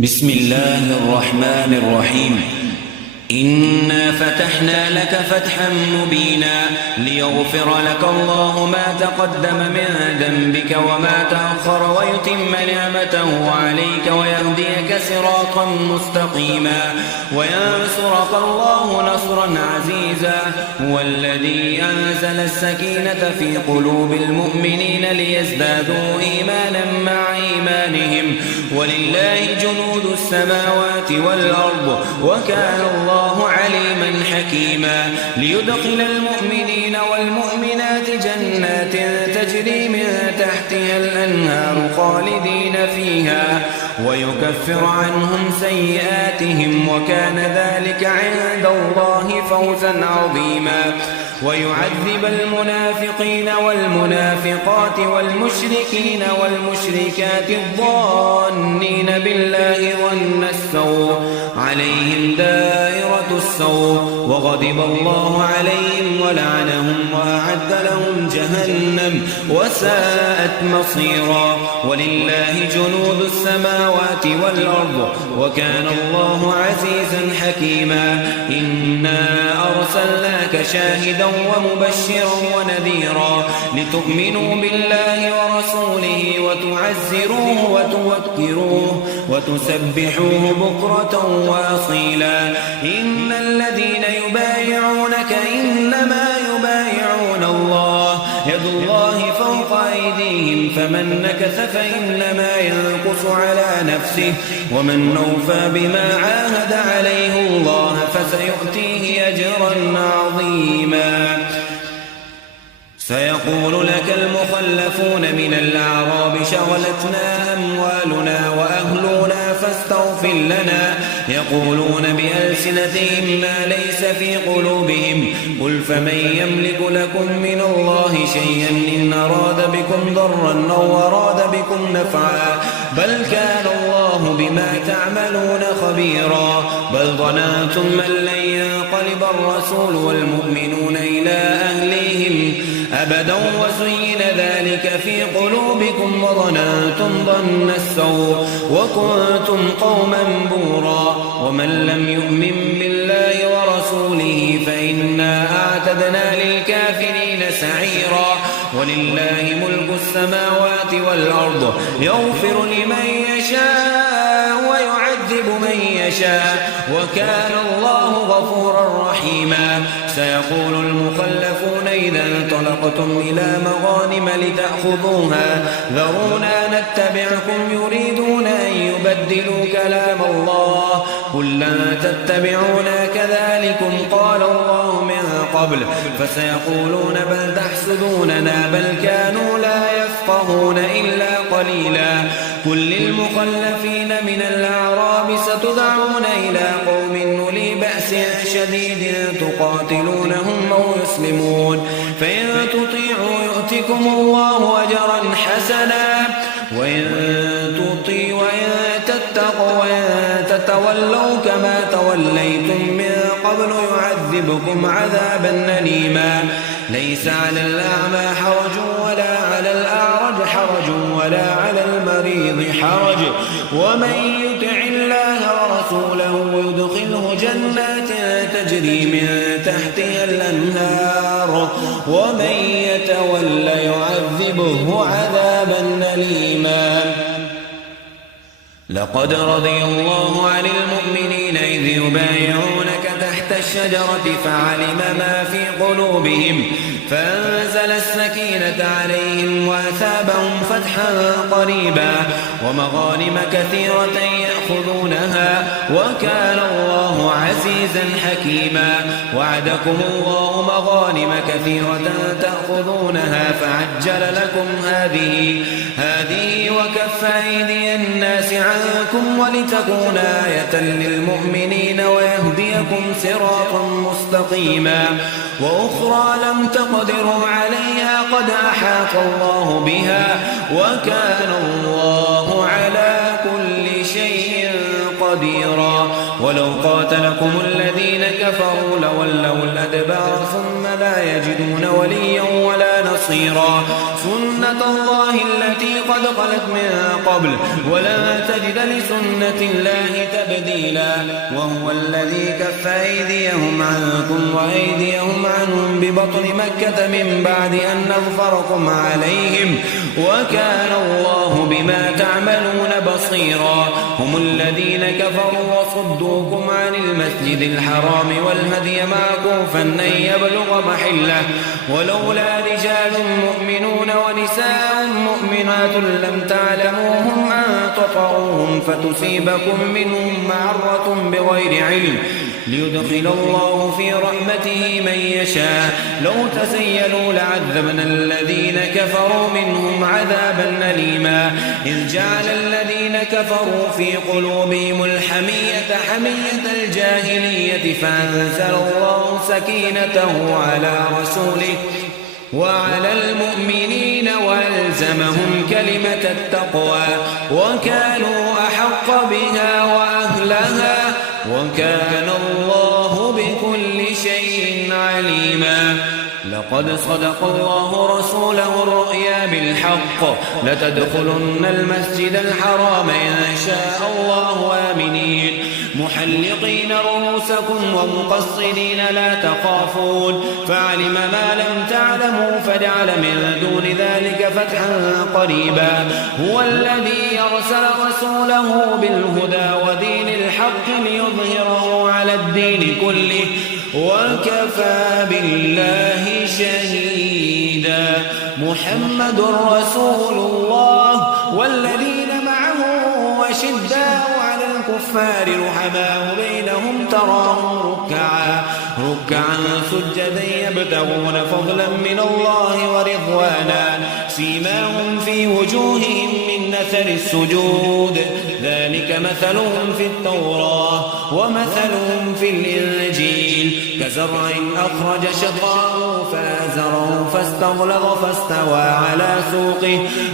بسم الله الرحمن الرحيم. إنا فتحنا لك فتحا مبينا ليغفر لك الله ما تقدم من ذنبك وما تأخر ويتم نعمته عليك ويهديك صراطا مستقيما وينصرك الله نصرا عزيزا. هو الذي أنزل السكينة في قلوب المؤمنين ليزدادوا إيمانا مع إيمانهم ولله جنود السماوات والأرض وكان الله عليما حكيما. ليدخل المؤمنين والمؤمنات جنات تجري من تحتها الأنهار خالدين فيها ويكفر عنهم سيئاتهم وكان ذلك عند الله فوزا عظيما. ويعذب المنافقين والمنافقات والمشركين والمشركات الظانين بالله ظن السوء عليهم دائرة السوء وغضب الله عليهم ولعنهم وأعد لهم جهنم وساءت مصيرا. ولله جنود السماوات والأرض وكان الله عزيزا حكيما. إنا أرسلناك شاهدا ومبشرا ونذيرا لتؤمنوا بالله ورسوله وتعزروه وتوكروه وتسبحوه بكرة وأصيلا. إن الذين يبايعونك إنما يبايعون الله يد الله فوق أيديهم فمن نكث فإنما ينكث على نفسه ومن أوفى بما عاهد عليه الله فسيؤتيه أجرا عظيما. سيقول لك المخلفون من الأعراب شغلتنا أموالنا وأهلنا فاستغفر لنا يقولون بألسنتهم ما ليس في قلوبهم قل فمن يملك لكم من الله شيئا إن أراد بكم ضرا أو أراد بكم نفعا بل كان الله بما تعملون خبيرا. بل ظننتم من لن ينقلب الرسول والمؤمنون إلى أهليهم أبدا وزين ذلك في قلوبكم وظننتم ظن السوء وكنتم قوما بورا. ومن لم يؤمن بالله ورسوله فإنا أعتدنا للكافرين سعيرا. ولله ملك السماوات والأرض يغفر لمن يشاء ويعذب من يشاء وكان الله غفورا رحيما. سيقول المخلفون إذا انطلقتم إلى مغانم لتأخذوها ذرونا نتبعكم يريدون أن يبدلوا كلام الله قل لن تتبعونا كذلكم قال الله من قبل فسيقولون بل تحسدوننا بل كانوا لا يفقهون إلا قليلا. قل للمخلفين من الأعراب ستدعون إلى قوم أولي بأس شديد تقاتلونهم أو يسلمون فإن تطيعوا يؤتكم الله أجرا حسنا وإن تطيعوا وإن تتقوا وإن تتولوا كما توليتم من قبل يعذبكم عذابا أليما. ليس على الأعمى حرج ولا على الأعرج حرج ولا على المريض حرج ومن يطع الله ورسوله يدخله جنات تجري من تحتها الأنهار ومن يتول يعذبه عذابا أليما. لقد رضي الله عن المؤمنين إذ يبايعونك تحت الشجرة فعلم ما في قلوبهم فأنزل السكينة عليهم وأثابهم فتحا قريبا ومغانم كثيرة يأخذونها وكان الله عزيزا حكيما. وعدكم الله مغانم كثيرة تأخذونها فعجل لكم هذه وكف أيدي الناس عنكم ولتكون آية للمؤمنين ويهديكم صراطا مستقيما. وأخرى لم تقدروا عليها قد أحاط الله بها وكان الله على كل شيء قديرا ولو قاتلكم الذين كفروا لولوا الأدبار ثم لا يجدون وليا ولا نصيرا سنة الله التي قد خلت من قبل ولا تجد لسنة الله تبديلا وهو الذي كف أيديهم عنكم وأيديهم عنهم ببطن مكة من بعد أن أظفركم عليهم وكان الله بما تعملون بصيرا هم الذين كفروا وصدوكم عن المسجد الحرام والهدي معكوفا أن يبلغ محله ولولا رجال مؤمنون ونساء مؤمنات لم تعلموهم أن تطعوهم فتصيبكم منهم معرة بغير علم ليدخل الله في رحمته من يشاء لو تزيلوا لعذبنا الذين كفروا منهم عذابا أليما إذ جعل الذين كفروا في قلوبهم الحمية حمية الجاهلية فأنزل الله سكينته على رسوله وعلى المؤمنين وألزمهم كلمة التقوى وكانوا أحق بها وأهلها وكان الله بكل شيء عليما لقد صدق الله رسوله الرؤيا بالحق لتدخلن المسجد الحرام إن شاء الله آمنين محلقين رؤوسكم ومقصرين لا تخافون فعلم ما لم تعلموا فجعل من دون ذلك فتحا قريبا هو الذي أرسل رسوله بالهدى ودين الحق ليظهره على الدين كله وكفى بالله شهيدا محمد رسول الله والذين معه وشداء على الكفار رحماء بينهم تراهم ركعا سجدا يبتغون فضلا من الله ورضوانا سيماهم في وجوههم من أثر السجود ذلك مثلهم في التوراة ومثلهم في الإنجيل كزرع أخرج شطأه فآزره فاستغلظ فاستوى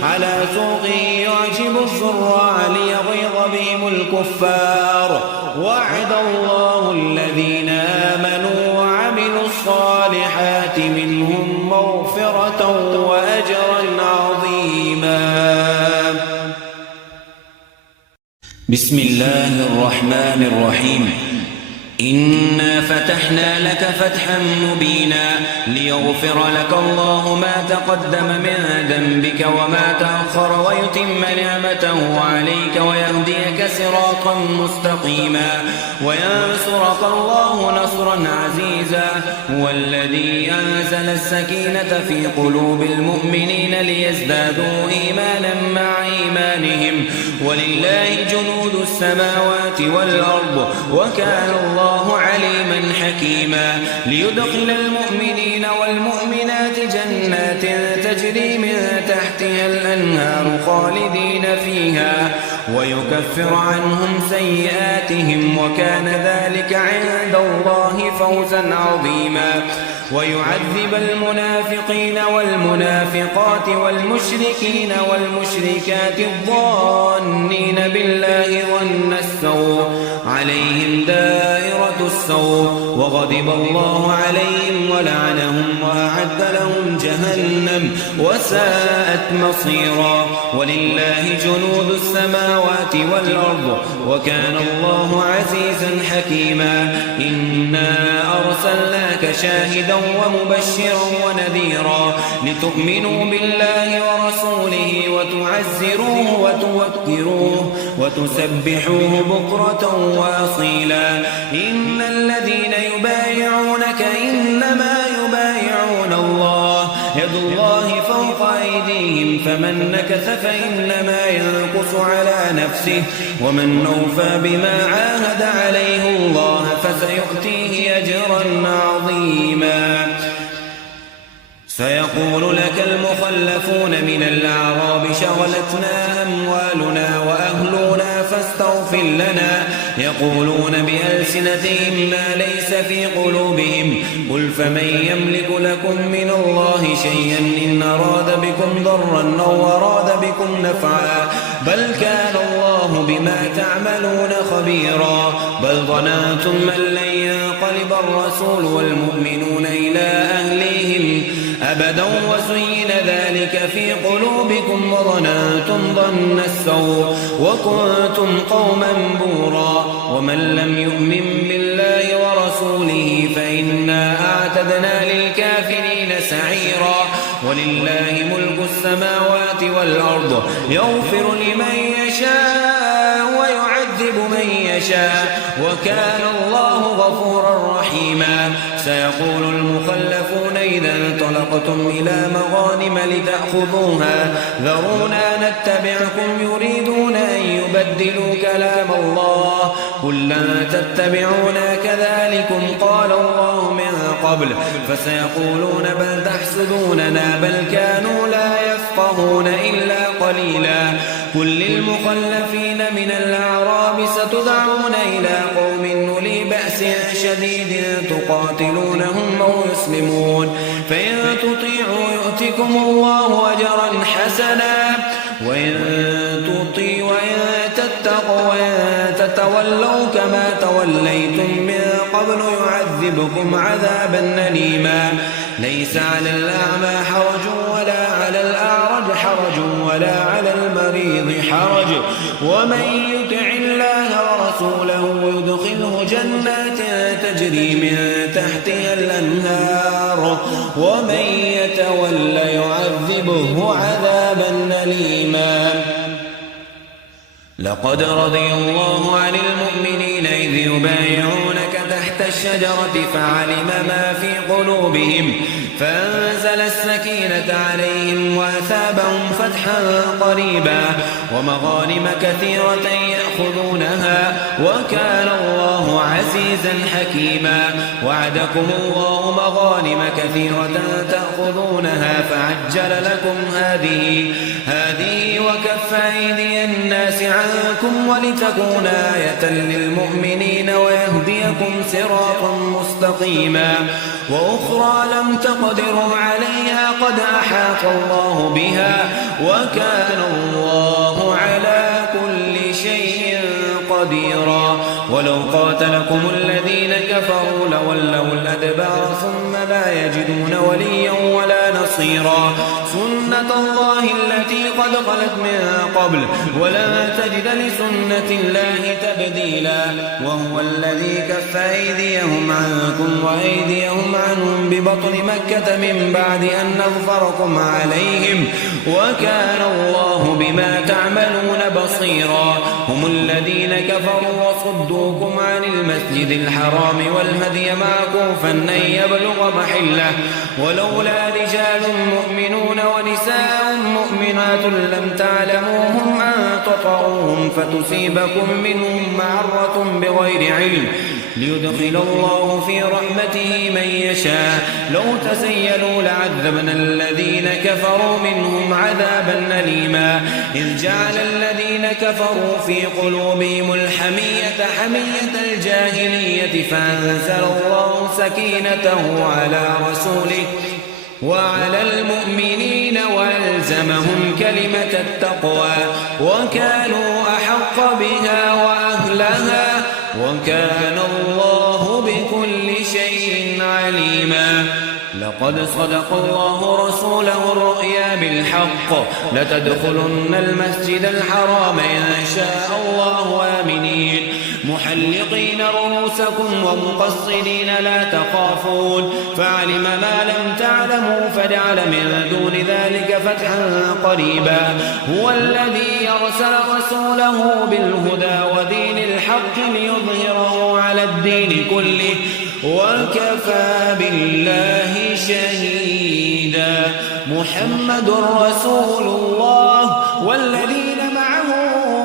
على سوقه يعجب الزراع ليغيظ بهم الكفار وعد الله الذين آمنوا وعملوا الصالحات منهم مغفرة وأجرا عظيما بسم الله الرحمن الرحيم إنا فتحنا لك فتحا مبينا ليغفر لك الله ما تقدم من ذنبك وما تأخر ويتم نعمته عليك ويهديك صراطا مستقيما وينصرك الله نصرا عزيزا هو الذي أنزل السكينة في قلوب المؤمنين ليزدادوا إيمانا مع إيمانهم ولله جنود السماوات والأرض وكان الله عليما حكيما ليدخل المؤمنين والمؤمنات جنات تجري من تحتها الأنهار خالدين فيها ويكفر عنهم سيئاتهم وكان ذلك عند الله فوزا عظيما ويعذب المنافقين والمنافقات والمشركين والمشركات الظانين بالله ظن السوء عليهم دائرة السوء وغضب الله عليهم ولعنهم وأعد لهم جهنم وساءت مصيرا ولله جنود السماوات والأرض وكان الله عزيزا حكيما إنا أرسلناك شاهدا ومبشرا ونذيرا لتؤمنوا بالله ورسوله وتعزروه وتوكروه وتسبحوه بكرة وأصيلا إن الذين يبايعونك إنما يبايعون الله يد الله فوق أيديهم فمن نكث فإنما ينكث على نفسه ومن أوفى بما عاهد عليه الله فسيؤتيه أجرا عظيما سيقول لك المخلفون من الأعراب شغلتنا أموالنا وأهلنا يقولون بألسنتهم ما ليس في قلوبهم قل فمن يملك لكم من الله شيئا إن أراد بكم ضرا أو أراد بكم نفعا بل كان الله بما تعملون خبيرا بل ظننتم أن لن ينقلب الرسول والمؤمنون إلى أهليهم أبدا وزين ذلك في قلوبكم وظننتم ظن السوء وكنتم قوما بورا ومن لم يؤمن بالله ورسوله فإنا أعتدنا للكافرين سعيرا ولله ملك السماوات والأرض يغفر لمن يشاء ويعذب من يشاء وكان الله غفورا رحيما سيقول المخلفون إذا انطلقتم إلى مغانم لتأخذوها ذرونا نتبعكم يريدون أن يبدلوا كلام الله قل لن تتبعونا كذلكم قال الله من قبل فسيقولون بل تحسدوننا بل كانوا لا يفقهون إلا قليلا قل للمخلفين من الأعراب ستدعون إلى قوم أولي بأس شديد تقاتلونهم أو يسلمون فإن تطيعوا يؤتكم الله أجرا حسنا وإن تتقوا وإن تتولوا كما توليتم من قبل يعذبكم عذابا أليما ليس على الأعمى حرج ولا على الأعرج حرج ولا على المريض حرج ومن يطع الله ورسوله يدخله جنات تجري من تحتها الأنهار ومن يتول يعذبه عذابا أليما لقد رضي الله عن المؤمنين إذ يبايعونك تحت الشجرة فعلم ما في قلوبهم فأنزل السكينة عليهم وأثابهم فتحا قريبا ومغانم كثيرة يأخذونها وكان الله عزيزا حكيما وعدكم الله مغانم كثيرة تأخذونها فعجل لكم هذه وكف أيدي الناس عنكم ولتكون آية للمؤمنين ويهديكم صراطا مستقيما وأخرى لم تقدروا عليها قد أحاط الله بها وكان الله على كل شيء قديرا ولو قاتلكم الذين كفروا لولوا الأدبار ثم لا يجدون وليا ولا نصيرا سنة الله التي قد خلت من قبل ولا تجد لسنة الله تبديلا وهو الذي كف أيديهم عنكم وأيديهم عنهم ببطن مكة من بعد أن أظفركم عليهم وكان الله بما تعملون بصيرا هم الذين كفروا وصدوكم عن المسجد الحرام والهدي معكوفا أن يبلغ محله ولولا رجال مؤمنون ونساء مؤمنات لم تعلموهم أن تطعوهم فتصيبكم منهم معرة بغير علم ليدخل الله في رحمته من يشاء لو تزيلوا لعذبنا الذين كفروا منهم عذابا أليما إذ جعل الذين كفروا في قلوبهم الحمية حمية الجاهلية فأنزل الله سكينته على رسوله وعلى المؤمنين وألزمهم كلمة التقوى وكانوا أحق بها وأهلها وكان الله بكل شيء عليما لقد صدق الله رسوله الرؤيا بالحق لتدخلن المسجد الحرام إن شاء الله آمنين محلقين رؤوسكم ومقصرين لا تخافون فعلم ما لم تعلموا فجعل من دون ذلك فتحا قريبا هو الذي أرسل رسوله بالهدى ودين الحق ليظهره على الدين كله وكفى بالله شهيدا محمد رسول الله والذين معه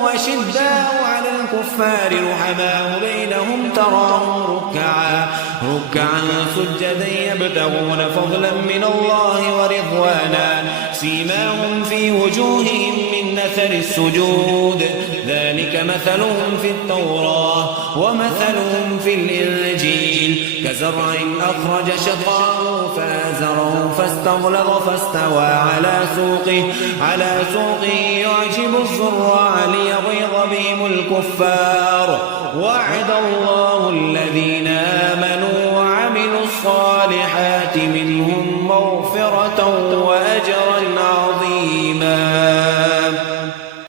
وشداء على الكفار رحماء بينهم تراهم ركعا سجدا يبتغون فضلا من الله ورضوانا سيماهم في وجوههم من أثر السجود ذلك ذلك مثلهم في التوراة ومثلهم في الإنجيل كزرع أخرج شطأه فآزره فاستغلظ فاستوى على سوقه يعجب الزراع ليغيظ بهم الكفار. وعد الله الذين آمنوا